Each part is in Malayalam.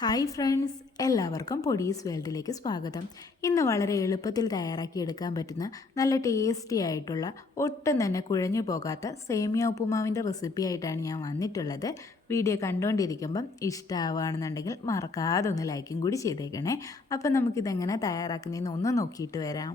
ഹായ് ഫ്രണ്ട്സ് എല്ലാവർക്കും പൊടീസ് വേൾഡിലേക്ക് സ്വാഗതം. ഇന്ന് വളരെ എളുപ്പത്തിൽ തയ്യാറാക്കി എടുക്കാൻ പറ്റുന്ന നല്ല ടേസ്റ്റി ആയിട്ടുള്ള ഒട്ടും തന്നെ കുഴഞ്ഞു പോകാത്ത സേമിയ ഉപ്പുമാവിന്റെ റെസിപ്പി ആയിട്ടാണ് ഞാൻ വന്നിട്ടുള്ളത്. വീഡിയോ കണ്ടുകൊണ്ടിരിക്കുമ്പം ഇഷ്ടമാവുകയാണെന്നുണ്ടെങ്കിൽ മറക്കാതെ ഒന്ന് ലൈക്കും കൂടി ചെയ്തേക്കണേ. അപ്പം നമുക്കിതെങ്ങനെ തയ്യാറാക്കുന്നതെന്ന് ഒന്ന് നോക്കിയിട്ട് വരാം.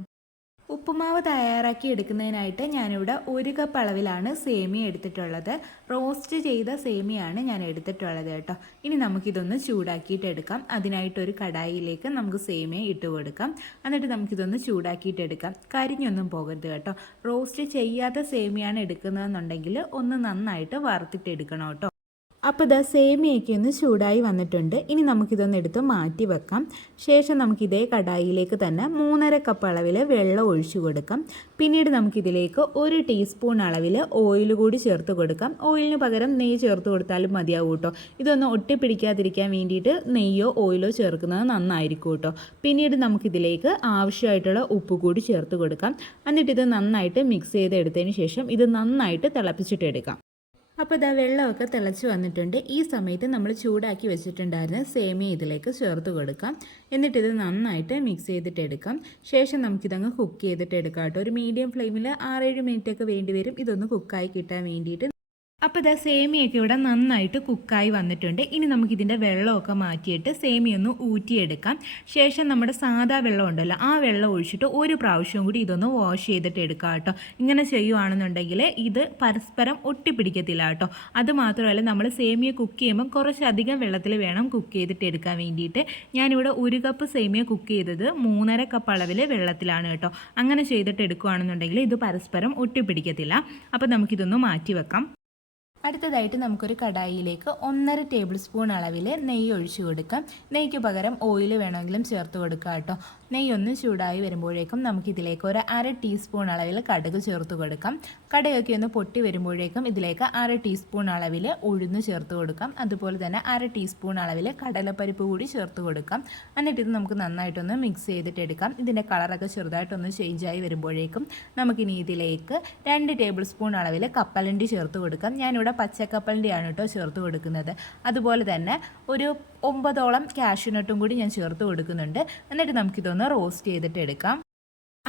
ഉപ്പുമാവ് തയ്യാറാക്കി എടുക്കുന്നതിനായിട്ട് ഞാനിവിടെ ഒരു കപ്പ് അളവിലാണ് സേമിയ എടുത്തിട്ടുള്ളത്. റോസ്റ്റ് ചെയ്ത സേമിയാണ് ഞാൻ എടുത്തിട്ടുള്ളത് കേട്ടോ. ഇനി നമുക്കിതൊന്ന് ചൂടാക്കിയിട്ട് എടുക്കാം. അതിനായിട്ടൊരു കടായിലേക്ക് നമുക്ക് സേമിയ ഇട്ട് കൊടുക്കാം. എന്നിട്ട് നമുക്കിതൊന്ന് ചൂടാക്കിയിട്ട് എടുക്കാം. കരിഞ്ഞൊന്നും പോകരുത് കേട്ടോ. റോസ്റ്റ് ചെയ്യാത്ത സേമിയാണ് എടുക്കുന്നതെന്നുണ്ടെങ്കിൽ ഒന്ന് നന്നായിട്ട് വറുത്തിട്ട് എടുക്കണം കേട്ടോ. അപ്പോൾ ഇതാ സേമിയൊക്കെ ഒന്ന് ചൂടായി വന്നിട്ടുണ്ട്. ഇനി നമുക്കിതൊന്ന് എടുത്ത് മാറ്റി വെക്കാം. ശേഷം നമുക്കിതേ കടായിലേക്ക് തന്നെ മൂന്നര കപ്പ് അളവിൽ വെള്ളം ഒഴിച്ചു കൊടുക്കാം. പിന്നീട് നമുക്കിതിലേക്ക് ഒരു ടീസ്പൂൺ അളവിൽ ഓയിൽ കൂടി ചേർത്ത് കൊടുക്കാം. ഓയിലിന് പകരം നെയ്യ് ചേർത്ത് കൊടുത്താലും മതിയാവും കേട്ടോ. ഇതൊന്ന് ഒട്ടിപ്പിടിക്കാതിരിക്കാൻ വേണ്ടിയിട്ട് നെയ്യോ ഓയിലോ ചേർക്കുന്നത് നന്നായിരിക്കും കേട്ടോ. പിന്നീട് നമുക്കിതിലേക്ക് ആവശ്യമായിട്ടുള്ള ഉപ്പ് കൂടി ചേർത്ത് കൊടുക്കാം. എന്നിട്ട് ഇത് നന്നായിട്ട് മിക്സ് ചെയ്തെടുത്തതിന് ശേഷം ഇത് നന്നായിട്ട് തിളപ്പിച്ചിട്ടെടുക്കാം അപ്പോൾ ഇതാ വെള്ളമൊക്കെ തിളച്ച് വന്നിട്ടുണ്ട്. ഈ സമയത്ത് നമ്മൾ ചൂടാക്കി വെച്ചിട്ടുണ്ടായിരുന്ന സേമിയ ഇതിലേക്ക് ചേർത്ത് കൊടുക്കാം. എന്നിട്ടിത് നന്നായിട്ട് മിക്സ് ചെയ്തിട്ട് എടുക്കാം. ശേഷം നമുക്കിതങ്ങ് കുക്ക് ചെയ്തിട്ട് എടുക്കാം കേട്ടോ. ഒരു മീഡിയം ഫ്ലെയിമിൽ ആറേഴ് മിനിറ്റൊക്കെ വേണ്ടി വരും. ഇതൊന്ന് കുക്കായി കിട്ടാൻ വേണ്ടിയിട്ട് അപ്പോൾ ഇതാ സേമിയൊക്കെ ഇവിടെ നന്നായിട്ട് കുക്കായി വന്നിട്ടുണ്ട്. ഇനി നമുക്കിതിന്റെ വെള്ളമൊക്കെ മാറ്റിയിട്ട് സേമിയൊന്ന് ഊറ്റിയെടുക്കാം. ശേഷം നമ്മുടെ സാധാ വെള്ളം ഉണ്ടല്ലോ ആ വെള്ളം ഒഴിച്ചിട്ട് ഒരു പ്രാവശ്യം കൂടി ഇതൊന്ന് വാഷ് ചെയ്തിട്ട് എടുക്കാം കേട്ടോ. ഇങ്ങനെ ചെയ്യുവാണെന്നുണ്ടെങ്കിൽ ഇത് പരസ്പരം ഒട്ടിപ്പിടിക്കത്തില്ല കേട്ടോ. അത് മാത്രമല്ല നമ്മൾ സേമിയ കുക്ക് ചെയ്യുമ്പോൾ കുറച്ചധികം വെള്ളത്തിൽ വേണം കുക്ക് ചെയ്തിട്ട് എടുക്കാൻ വേണ്ടിയിട്ട്. ഞാനിവിടെ ഒരു കപ്പ് സേമിയ കുക്ക് ചെയ്തത് മൂന്നര കപ്പ് അളവിൽ വെള്ളത്തിലാണ് കേട്ടോ. അങ്ങനെ ചെയ്തിട്ട് എടുക്കുകയാണെന്നുണ്ടെങ്കിൽ ഇത് പരസ്പരം ഒട്ടിപ്പിടിക്കത്തില്ല. അപ്പോൾ നമുക്കിതൊന്ന് മാറ്റി വെക്കാം അടുത്തതായിട്ട് നമുക്കൊരു കടായിയിലേക്ക് ഒന്നര ടേബിൾ സ്പൂൺ അളവിൽ നെയ്യ് ഒഴിച്ചു കൊടുക്കാം. നെയ്ക്ക് പകരം ഓയിൽ വേണമെങ്കിലും ചേർത്ത് കൊടുക്കാം കേട്ടോ. നെയ്യ് ഒന്ന് ചൂടായി വരുമ്പോഴേക്കും നമുക്ക് ഇതിലേക്ക് ഒരു അര ടീസ്പൂൺ അളവിൽ കടുക് ചേർത്ത് കൊടുക്കാം. കടുകൊക്കെ ഒന്ന് പൊട്ടി വരുമ്പോഴേക്കും ഇതിലേക്ക് അര ടീസ്പൂൺ അളവിൽ ഉഴുന്ന് ചേർത്ത് കൊടുക്കാം. അതുപോലെ തന്നെ അര ടീസ്പൂൺ അളവിൽ കടലപ്പരിപ്പ് കൂടി ചേർത്ത് കൊടുക്കാം. എന്നിട്ട് ഇത് നമുക്ക് നന്നായിട്ടൊന്ന് മിക്സ് ചെയ്തിട്ട് എടുക്കാം ഇതിന്റെ കളറൊക്കെ ചെറുതായിട്ടൊന്ന് ചേഞ്ചായി വരുമ്പോഴേക്കും നമുക്കിനി ഇതിലേക്ക് രണ്ട് ടേബിൾ സ്പൂൺ അളവിൽ കപ്പലണ്ടി ചേർത്ത് കൊടുക്കാം. ഞാനിവിടെ പച്ചക്കപ്പലണ്ടിയാണ് കേട്ടോ ചേർത്ത് കൊടുക്കുന്നത്. അതുപോലെ തന്നെ ഒരു ഒമ്പതോളം ക്യാഷ്യൂനട്ടും കൂടി ഞാൻ ചേർത്ത് കൊടുക്കുന്നുണ്ട്. എന്നിട്ട് നമുക്കിതൊന്ന് റോസ്റ്റ് ചെയ്തിട്ട് എടുക്കാം.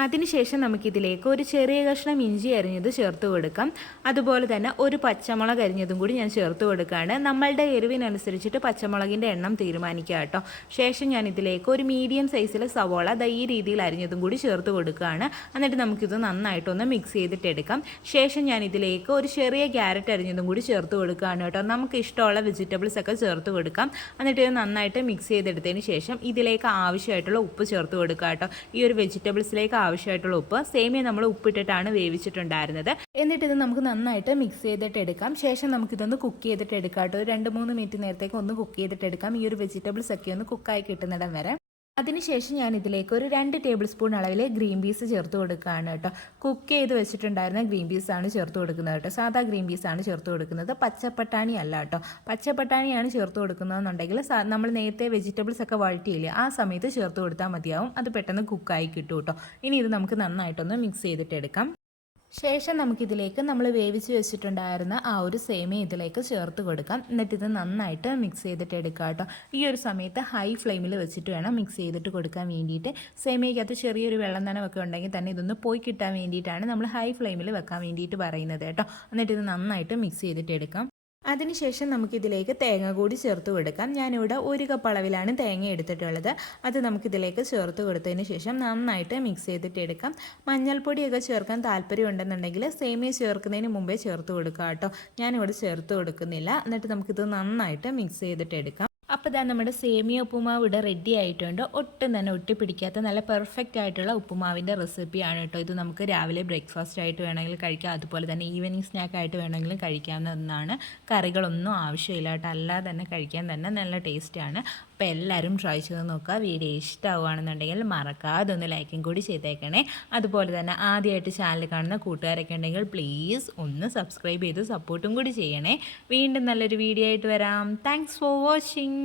അതിനുശേഷം നമുക്കിതിലേക്ക് ഒരു ചെറിയ കഷ്ണം ഇഞ്ചി അരിഞ്ഞത് ചേർത്ത് കൊടുക്കാം. അതുപോലെ തന്നെ ഒരു പച്ചമുളക് അരിഞ്ഞതും കൂടി ഞാൻ ചേർത്ത് കൊടുക്കുകയാണ്. നമ്മളുടെ എരിവിനനുസരിച്ചിട്ട് പച്ചമുളകിന്റെ എണ്ണം തീരുമാനിക്കുക കേട്ടോ. ശേഷം ഞാൻ ഇതിലേക്ക് ഒരു മീഡിയം സൈസിലെ സവോള ദ ഈ രീതിയിൽ അരിഞ്ഞതും കൂടി ചേർത്ത് കൊടുക്കുകയാണ്. എന്നിട്ട് നമുക്കിത് നന്നായിട്ടൊന്ന് മിക്സ് ചെയ്തിട്ടെടുക്കാം. ശേഷം ഞാൻ ഇതിലേക്ക് ഒരു ചെറിയ ക്യാരറ്റ് അരിഞ്ഞതും കൂടി ചേർത്ത് കൊടുക്കുകയാണ് കേട്ടോ. നമുക്ക് ഇഷ്ടമുള്ള വെജിറ്റബിൾസ് ഒക്കെ ചേർത്ത് കൊടുക്കാം. എന്നിട്ട് ഇത് നന്നായിട്ട് മിക്സ് ചെയ്തെടുത്തതിന് ശേഷം ഇതിലേക്ക് ആവശ്യമായിട്ടുള്ള ഉപ്പ് ചേർത്ത് കൊടുക്കുക കേട്ടോ. ഈ ഒരു വെജിറ്റബിൾസിലേക്ക് ആവശ്യമായിട്ടുള്ള ഉപ്പ്. സേമിയ നമ്മൾ ഉപ്പിട്ടിട്ടാണ് വേവിച്ചിട്ടുണ്ടായിരുന്നത്. എന്നിട്ട് ഇത് നമുക്ക് നന്നായിട്ട് മിക്സ് ചെയ്തിട്ട് എടുക്കാം. ശേഷം നമുക്കിതൊന്ന് കുക്ക് ചെയ്തിട്ട് എടുക്കാം കേട്ടോ. രണ്ട് മൂന്ന് മിനിറ്റ് നേരത്തേക്ക് ഒന്ന് കുക്ക് ചെയ്തിട്ട് എടുക്കാം. ഈ ഒരു വെജിറ്റബിൾസ് ഒക്കെ ഒന്ന് കുക്കായി കിട്ടുന്നിടം വരെ. അതിനുശേഷം ഞാൻ ഇതിലേക്ക് ഒരു രണ്ട് ടേബിൾ സ്പൂൺ അളവിൽ ഗ്രീൻ പീസ് ചേർത്ത് കൊടുക്കുകയാണ് കേട്ടോ. കുക്ക് ചെയ്ത് വെച്ചിട്ടുണ്ടായിരുന്ന ഗ്രീൻ പീസാണ് ചേർത്ത് കൊടുക്കുന്നത് കേട്ടോ. സാധാ ഗ്രീൻ പീസാണ് ചേർത്ത് കൊടുക്കുന്നത്. പച്ചപ്പട്ടാണി അല്ല കേട്ടോ. പച്ചപ്പട്ടാണിയാണ് ചേർത്ത് കൊടുക്കുന്നതെന്നുണ്ടെങ്കിൽ നമ്മൾ നേരത്തെ വെജിറ്റബിൾസ് ഒക്കെ വഴറ്റിയില്ലേ ആ സമയത്ത് ചേർത്ത് കൊടുത്താൽ മതിയാവും. അത് പെട്ടെന്ന് കുക്കായി കിട്ടും കേട്ടോ. ഇനി ഇത് നമുക്ക് നന്നായിട്ടൊന്ന് മിക്സ് ചെയ്തിട്ട് എടുക്കാം. ശേഷം നമുക്കിതിലേക്ക് നമ്മൾ വേവിച്ച് വെച്ചിട്ടുണ്ടായിരുന്ന ആ ഒരു സേമിയ ഇതിലേക്ക് ചേർത്ത് കൊടുക്കാം. എന്നിട്ട് ഇത് നന്നായിട്ട് മിക്സ് ചെയ്തിട്ട് എടുക്കാം കേട്ടോ. ഈ ഒരു സമയത്ത് ഹൈ ഫ്ലെയിമിൽ വെച്ചിട്ട് വേണം മിക്സ് ചെയ്തിട്ട് കൊടുക്കാൻ വേണ്ടിയിട്ട്. സേമിയക്കകത്ത് ചെറിയൊരു വെള്ളം നനവൊക്കെ ഉണ്ടെങ്കിൽ തന്നെ ഇതൊന്ന് പോയി കിട്ടാൻ വേണ്ടിയിട്ടാണ് നമ്മൾ ഹൈ ഫ്ലെയിമിൽ വെക്കാൻ വേണ്ടിയിട്ട് പറയുന്നത് കേട്ടോ. എന്നിട്ട് ഇത് നന്നായിട്ട് മിക്സ് ചെയ്തിട്ട് എടുക്കാം. അതിനുശേഷം നമുക്കിതിലേക്ക് തേങ്ങ കൂടി ചേർത്ത് കൊടുക്കാം. ഞാനിവിടെ ഒരു കപ്പ് അളവിലാണ് തേങ്ങ എടുത്തിട്ടുള്ളത്. അത് നമുക്കിതിലേക്ക് ചേർത്ത് കൊടുത്തതിന് ശേഷം നന്നായിട്ട് മിക്സ് ചെയ്തിട്ട് എടുക്കാം. മഞ്ഞൾപ്പൊടിയൊക്കെ ചേർക്കാൻ താല്പര്യം ഉണ്ടെന്നുണ്ടെങ്കിൽ സേമിയ ചേർക്കുന്നതിന് മുമ്പേ ചേർത്ത് കൊടുക്കാം കേട്ടോ. ഞാനിവിടെ ചേർത്ത് കൊടുക്കുന്നില്ല. എന്നിട്ട് നമുക്കിത് നന്നായിട്ട് മിക്സ് ചെയ്തിട്ട് എടുക്കാം. അപ്പോൾ ഇതാ നമ്മുടെ സേമിയ ഉപ്പുമാവ് ഇവിടെ റെഡി ആയിട്ടുണ്ട്. ഒട്ടും തന്നെ ഒട്ടിപ്പിടിക്കാത്ത നല്ല പെർഫെക്റ്റ് ആയിട്ടുള്ള ഉപ്പുമാവിന്റെ റെസിപ്പിയാണ് കേട്ടോ. ഇത് നമുക്ക് രാവിലെ ബ്രേക്ക്ഫാസ്റ്റ് ആയിട്ട് വേണമെങ്കിൽ കഴിക്കാം. അതുപോലെ തന്നെ ഈവനിങ് സ്നാക്ക് ആയിട്ട് വേണമെങ്കിലും കഴിക്കാവുന്ന ഒന്നാണ്. കറികളൊന്നും ആവശ്യമില്ല കേട്ടോ. അല്ലാതെ തന്നെ കഴിക്കാൻ തന്നെ നല്ല ടേസ്റ്റാണ് അപ്പോൾ എല്ലാവരും ട്രൈ ചെയ്ത് നോക്കുക. വീഡിയോ ഇഷ്ടമാവുകയാണെന്നുണ്ടെങ്കിൽ മറക്കാതെ ഒന്ന് ലൈക്കും കൂടി ചെയ്തേക്കണേ. അതുപോലെ തന്നെ ആദ്യമായിട്ട് ചാനൽ കാണുന്ന കൂട്ടുകാരൊക്കെ ഉണ്ടെങ്കിൽ പ്ലീസ് ഒന്ന് സബ്സ്ക്രൈബ് ചെയ്ത് സപ്പോർട്ടും കൂടി ചെയ്യണേ. വീണ്ടും നല്ലൊരു വീഡിയോ ആയിട്ട് വരാം. Thanks for watching